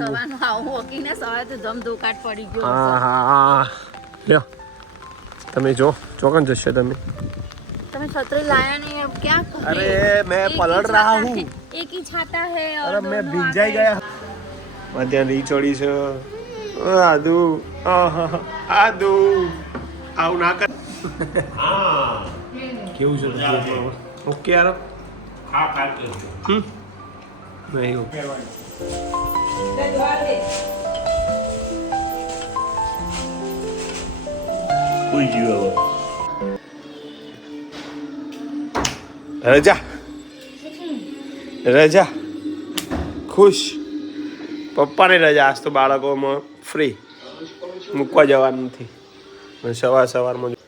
સવારનું આવું વોકિંગ ને સવારે તો જમ દુકાટ પડી ગયો હા લ્યો તમે જો ચોકન જશો તમે छतरी लाया नहीं अब क्या करें? अरे मैं पलट रहा हूँ एक ही छाता है और अरे मैं भींजाई गया मध्यान री चोड़ी છે આદુ આદુ આવ ના કર કેવું છે બધું ઓકે યાર હા કાટ નહીં ઓકે કોઈ જીવ રજા રજા ખુશ પપ્પાને રજા આજ તો બાળકોમાં ફ્રી મૂકવા જવાનું નથી અને સવારમાં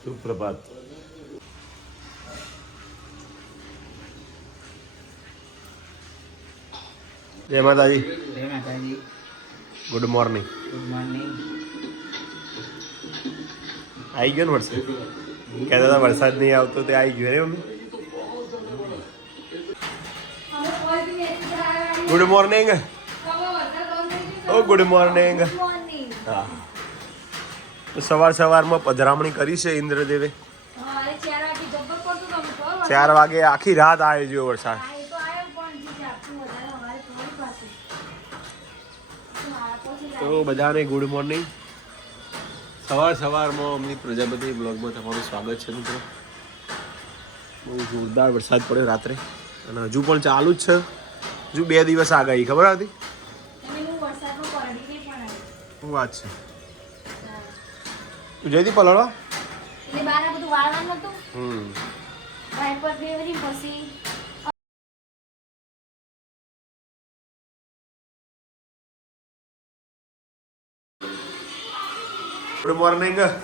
સુપ્રભાત જય માતાજી ગુડ મોર્નિંગ આવી ગયો ને વરસાદ કહેતા હતા વરસાદ નહીં આવતો તે આવી ગયો રે મમ્મી ગુડ મોર્નિંગ ઓ ગુડ મોર્નિંગ હા તો સવારમાં પધરામણી કરી છે ઇન્દ્રદેવે 4 વાગે આખી રાત આવ્યો જો વરસાદ તો બધાને ગુડ મોર્નિંગ સવારમાં અમની પ્રજાપતિ બ્લોગમાં તમારું સ્વાગત છે મિત્રો બહુ જોરદાર વરસાદ પડ્યો રાત્રે અને હજુ પણ ચાલુ જ છે હજુ 2 દિવસ આગાહી ખબર હતી શું વાત છે તું જઈતી પલળવા એટલે બારા બધું વાળવાનું હતું વાઈટ પર દેવરી પછી ગુડ મોર્નિંગ એટલે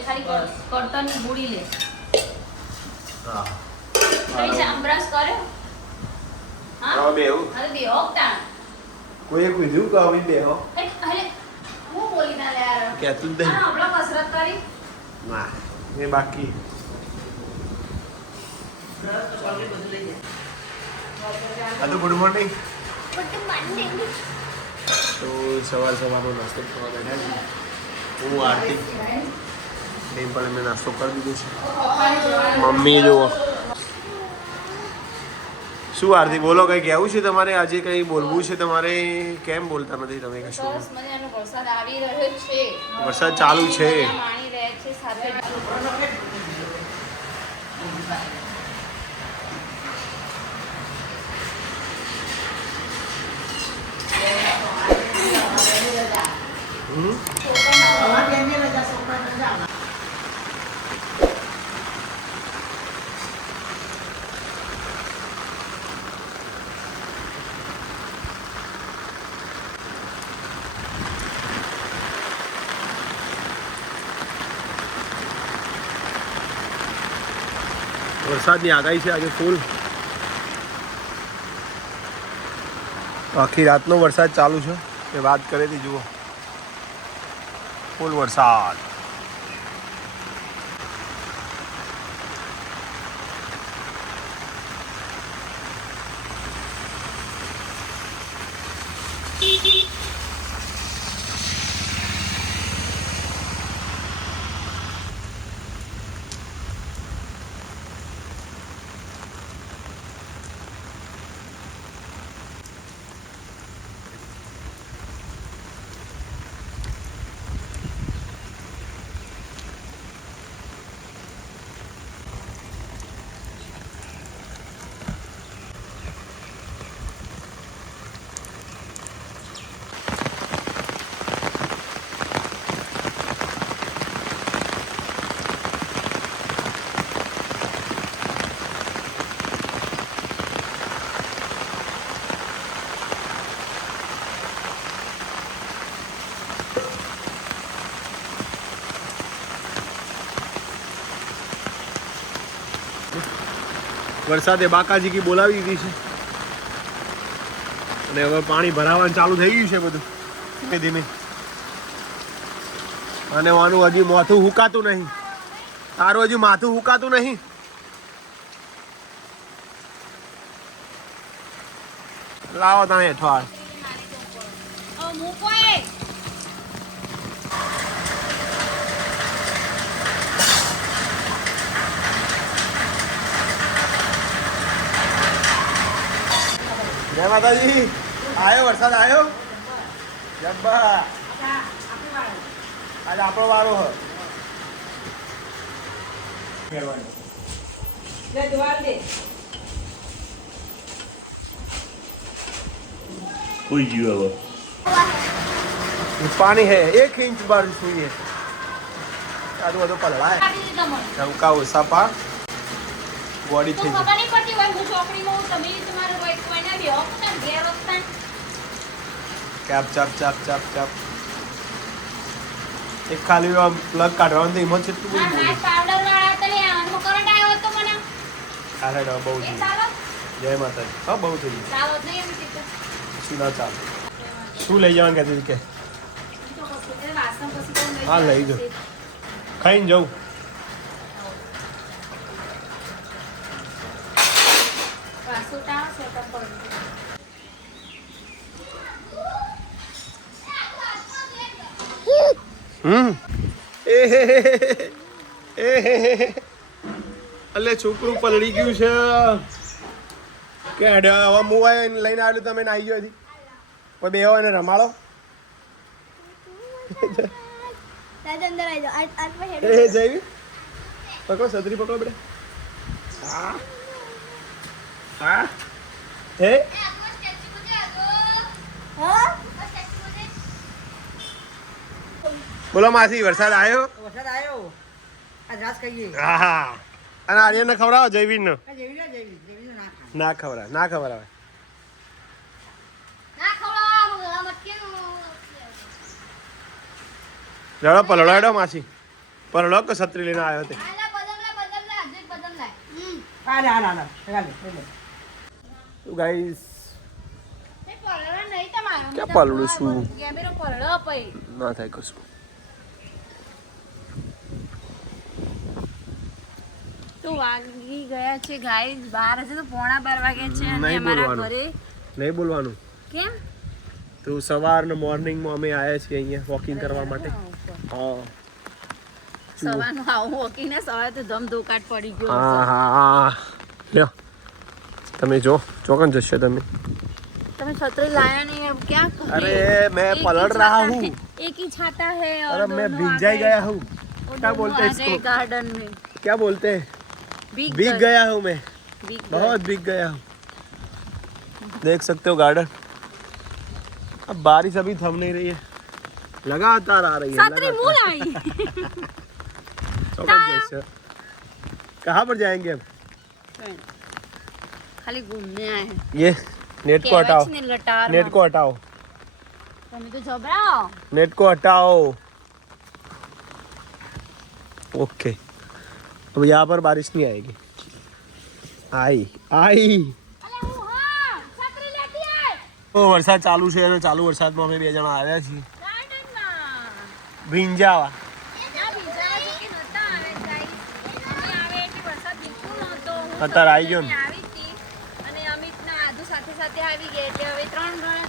ખાલી કર્તનની બુડી લે હા કઈ જામ બ્રશ કર્યો હા બેહો અરે બેહો તા કોઈએ કીધું કે અમે બેહો અરે હું બોલી ના લે યાર કે તું દે હા આપણા કસરત કરી ના એ બાકી આ તો ગુડ મોર્નિંગ તો સવારનો નાસ્તો કરવા બેઠા છીએ હું આરતી નહીં પણ મેં નાસ્તો કરી દીધો છે મમ્મી જુઓ શું આરતી બોલો કંઈ કહેવું છે તમારે આજે કંઈ બોલવું છે તમારે કેમ બોલતા નથી તમે કશું બસ મજાનો વરસાદ આવી રહ્યો છે વરસાદ ચાલુ છે પાણી રહે છે સાથે વરસાદની આગાહી છે આજે ફૂલ આખી રાતનો વરસાદ ચાલુ છે એ વાત કરે હતી જુઓ ફૂલ વરસાદ વરસાદે બાકાજી કી બોલાવી દીધી છે અને હવે પાણી ભરાવાનું ચાલુ થઈ ગયું છે બધું ધીમે ધીમે. અને વાનું હજી માથું હુકાતું નહીં. તારું હજી માથું હુકાતું નહીં. લાવો તમે હેઠવાળ. જય માતાજી. આયો વરસાદ આયો. જબ્બા આજે આપણો વારો હ. કોઈ જીવ હવે पानी है 1 इंच बारिश हुई है. आदू आदू पलड़ा है नौका ओसा पा बॉडी તો થઈ ખબર નહીં પડતી હોય હું ચોકડીમાં હું તમે તમારો કોઈ કોઈને બેહો તો ઘેર વખતા કેપ ચાપ ચાપ ચાપ ચાપ. એક ખાલી પ્લગ કાઢવાનું તો એમાં કેટલું બધું બોલે. પાવડર વાળા તો લે આનો કરંટ આવ્યો તો મને અરે ના બહુ એ થઈ ચાલો જય માતાજી. હા બહુ થઈ ગયું. ચાલો નહીં એમ કીધું શું ના ચાલે. શું લઈ જવાનું કહેતી હતી કે તો પછી વાસણ પછી તો લઈ હા લઈ જાઓ. ખાઈને જાઉં. વાસુટા સેટઅપ પર અલે છોકરું પલળી ગયું છે કે હવે મોબાઈલ લઈને આવ્યો તમે ને આવી ગયો હતી પણ બે હોય ને રમાડો. એ જઈ પકડો છત્રી પકડો બેટા. હા હા હે બોલો માસી વરસાદ આવ્યો. વરસાદ આવ્યો આજ રાત કહીએ હા હા અને આર્યનને ખવડાવો જયવીરને. જેવી ના ખાય ના ખવડાવે ના ખવડાવે. ના ખવડાવવાનું ગળા મટકેનું રડો પલળો હેડો માસી પલળો કે છત્રી લઈને આવ્યો તે. આલા બદલલા હજી બદલલા ના ગાઈસ એ પલળો નહીં તમારો ક્યાં પલળું છું? ગેમેરો પલળો પઈ ના થાય કશું. તો વાગી ગયા છે ગાઈસ 12 છે તો 11:15 વાગ્યા છે અને નહીં અમારા બોલવાનું. ઘરે નહીં બોલવાનું. કેમ તો સવારના મોર્નિંગમાં અમે આવ્યા છીએ અહીંયા વોકિંગ કરવા માટે. હા સવારનું આવું વોકિંગ ને સવારે તો ધમધોકાટ પડી ગયો હા હા લ્યો તમે જો ચોકન જશો તમે. તમે છત્રી लाया नहीं अब क्या करें? अरे मैं एक ही पलट रहा छाता हूँ. है, एक ही छाता है और अरे मैं दोनों भिंजाई आ गया हूँ. वो क्या दोनों बोलते हैं आ गए इसको? गार्डन में क्या बोलते हैं भीग गए गया हूँ मैं. भीग गए। बहुत भीग गया हूँ. देख सकते हो गार्डन. अब बारिश अभी थम नहीं रही है लगातार आ रही है. छतरी मुंह आई चौकन जैसे कहाँ पर जाएंगे हम. खाली घूमने आए हैं ये नेट को हटाओ. ने लटार नेट को हटाओ. તમે તો જબરાઓ नेट को हटाओ. ओके अब यहाँ पर बारिश नहीं आएगी. आई आई અલે હું હા છત્રી લેતી આય તો વરસાદ ચાલુ છે અને ચાલુ વરસાદમાં અમે બે જણા આવ્યા છીએ ગાર્ડનમાં ભીંજાવા. ના બીજા કે નતા આવે ગાઈસ અમે આવે એટલે વરસાદ બિલકુલ નહોતો હું અત્યારે આવી ગયો ને. આવી હતી અને અમિતના આદુ સાથે સાથે આવી ગયા એટલે હવે 3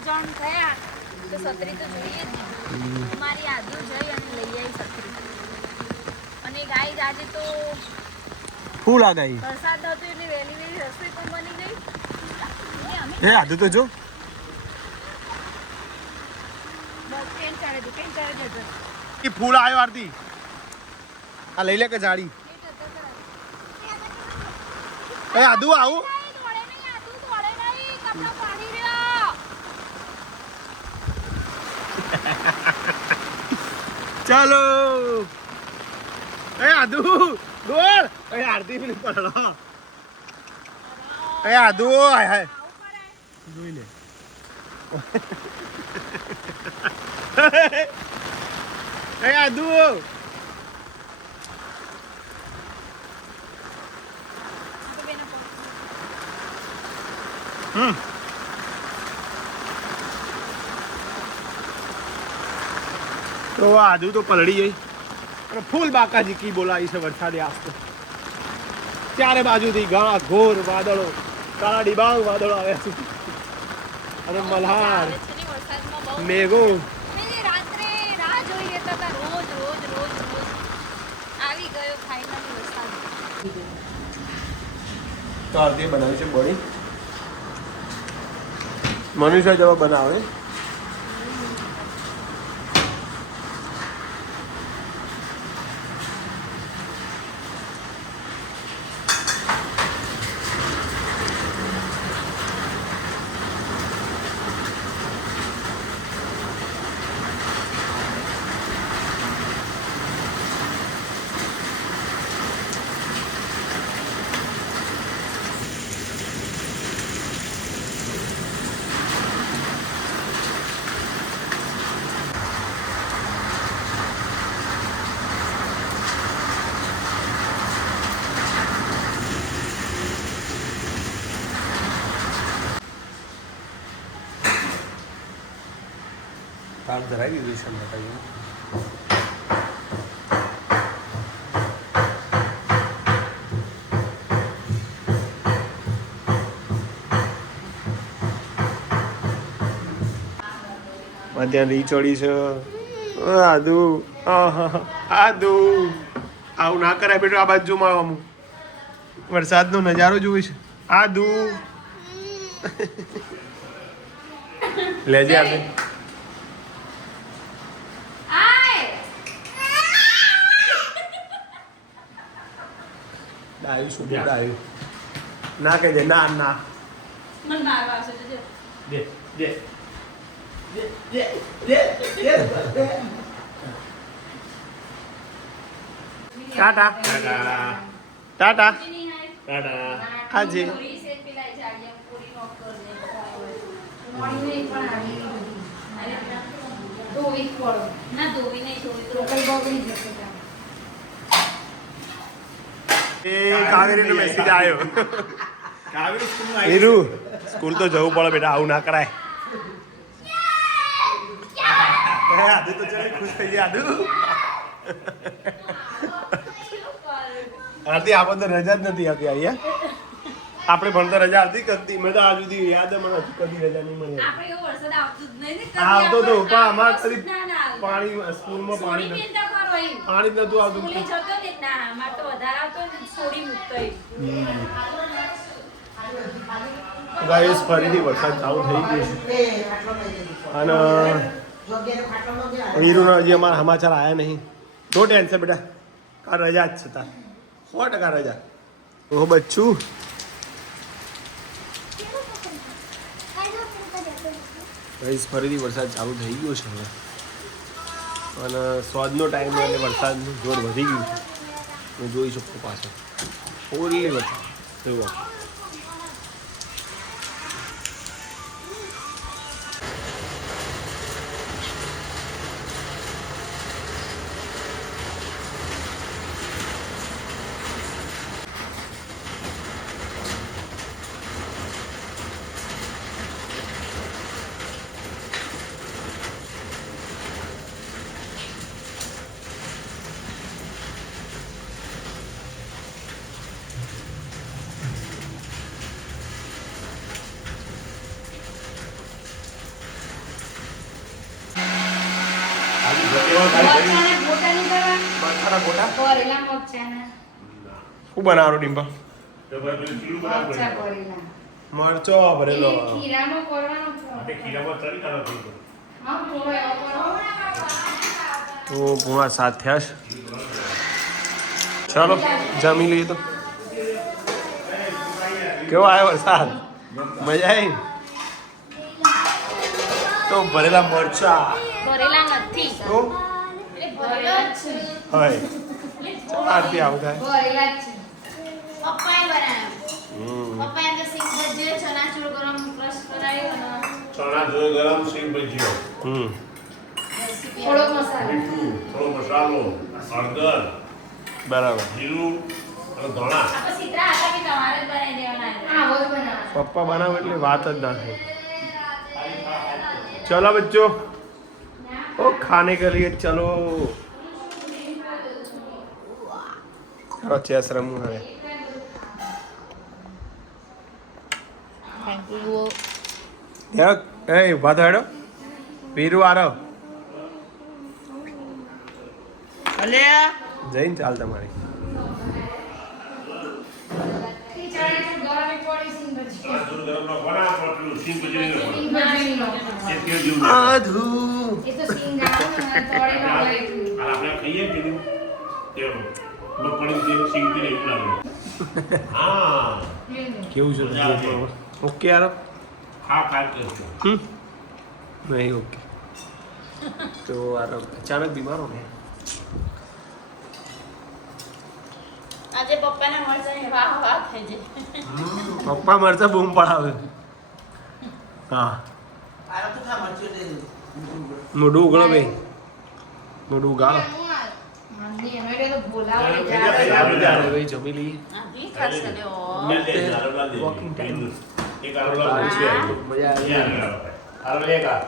જણ થયા તો છત્રી તો જોઈએ જ ને. મારી આદુ જઈ અને લઈ આવી છત્રી અને ગાઈસ આજે તો ફૂલ આ ગઈ. વરસાદ હતો એટલે વહેલી વહેલી રસોઈ પણ બની ગઈ અને અમે હે આદુ તો જો બસ ટ્રેન ચડે જતો એ ફૂલ આવ્યો આરતી. આ લઈ લે કે જાડી. એ આદુ આવું દોડે નહીં આદુ દોડે નહીં કપડા પાડી રહ્યો ચાલો. એ આદુ દોડ. એ આરતી પેલી પકડો. એ આદુ હાય હાય જોઈ લે. એ આદુ તો આજુ તો પલળી ગઈ અને ફૂલ બાકાજી કી બોલાવી છે વરસાદે આસ્તો. ચારે બાજુથી ઘણા ઘોર વાદળો, કાળા ડિબાંગ વાદળો આવ્યા છે અને મલ્હાર મેઘો. રાત્રે રાહ જોઈ રહેતા હતા, રોજ રોજ રોજ રોજ આવી ગયો ફાઇનલી વરસાદ. તો આરતી બનાવી છે બળી. મનુષ્ય જેવા બનાવે. તાર ધરાવી દીધું છે માતાજીને. ત્યાં રીચોડી છે. આદુ આદુ આવું ના કરાય બેટો. આ બાજુમાં અમુક વરસાદનો નજારો જોવે છે. આદુ લેજે આપણે. ડાયું શું ડાયું ના કહી દે. ના ના મને મારવા આવશે તો જો. દે દે દે દે દે દે. ટાટા ટાટા ટાટા. આજે કાવેરીનો મેસેજ આવ્યો. હીરુ સ્કૂલ તો જવું પડે બેટા. આવું ના કરાય. આદુ તો ચાલે ખુશ થઈ ગયા. આદુ આરતી આપણે તો રજા જ નથી આવતી. અહીંયા આપણે ભણતા રજા આવતી કરતી. મેં તો આ સુધી યાદ મને કદી રજા નહીં મળી. આવતો તો પણ અમારે કદી પાણી સ્કૂલમાં પાણી જ નતું આવતું. ગાઈસ ફરીથી વરસાદ ચાલુ થઈ ગયો છે અને હીરુના હજી અમારા સમાચાર આવ્યા નહીં. નો ટેન્શન બેટા. કાલ રજા જ છે. તાર 100% રજા. ઓ બચ્ચું ગાઈસ ફરીથી વરસાદ ચાલુ થઈ ગયો છે હવે અને સ્વાદનો ટાઈમ એટલે વરસાદનું જોર વધી ગયું છે. હું જોઈ શકું પાછળ ઓલી વરસાદ એવું. શું બનાવવાનું ડિમ્પા? મરચો ભરેલો. તો પૂરા 7 થયા છે. ચાલો જમી લઈએ. તો કેવો આવ્યો વરસાદ? મજા આવી. તો ભરેલા મરચા ભરેલા નથી તો હોય આરતી આવું થાય. ભરેલા જ છે. પપ્પાએ બનાવ્યો. પપ્પાએ તો સિંગ ભજીયો, ચણાચૂર ગરમ ક્રશ કરાયો અને ચણાચૂર ગરમ સિંગ ભજીયો. થોડો મસાલો. મીઠું, થોડો મસાલો, હળદર, બરાબર. જીરું, અને ધોણા આ તો સીતરા હતા કે તમારે જ બનાવી દેવાના હતા. હા બહુ બનાવવા પપ્પા બનાવે એટલે વાત જ ના થાય ચલો બચ્ચો ओ खाने के लिए चलो चलो चेस रमू હવે યાર એ ઉભા થયો વીરુ આરો અલે જઈને ચાલ તમારી ખીચડી ગરમ પડી સિંગ ભજી દૂધ ગરમનો બના પેલું સિંગ ભજીનો સિંગ ભજીનો એ તેલ જેવું લાગે. આધુ એ તો સિંગ આવે ને તોડી ન હોય એટલું. અને આપણે ખાઈએ કીધું કે મગફળી તેલ સિંગ તેલ એવું લાગે હા કેવું છે ઓકે આરો ખા કરશું નહીં ઓકે તો આરો અચાનક બીમાર હો ગયા આજે પપ્પાના મળશે વાહ વાહ થઈ જાય પપ્પા મરચા બૂમ પડાવે હા આ તો ખા મરચું દે મોઢું ઉગળો બે મોઢું ઉગાડો મંદી એનો એટલે તો બોલાવો હા, જાય જાડે ભાઈ જમી લઈએ આધી ખાશે લે ઓ મેં તે દારૂ લા દે Walking time. એક આરોલા છે મજા આવી આરોલા એક આ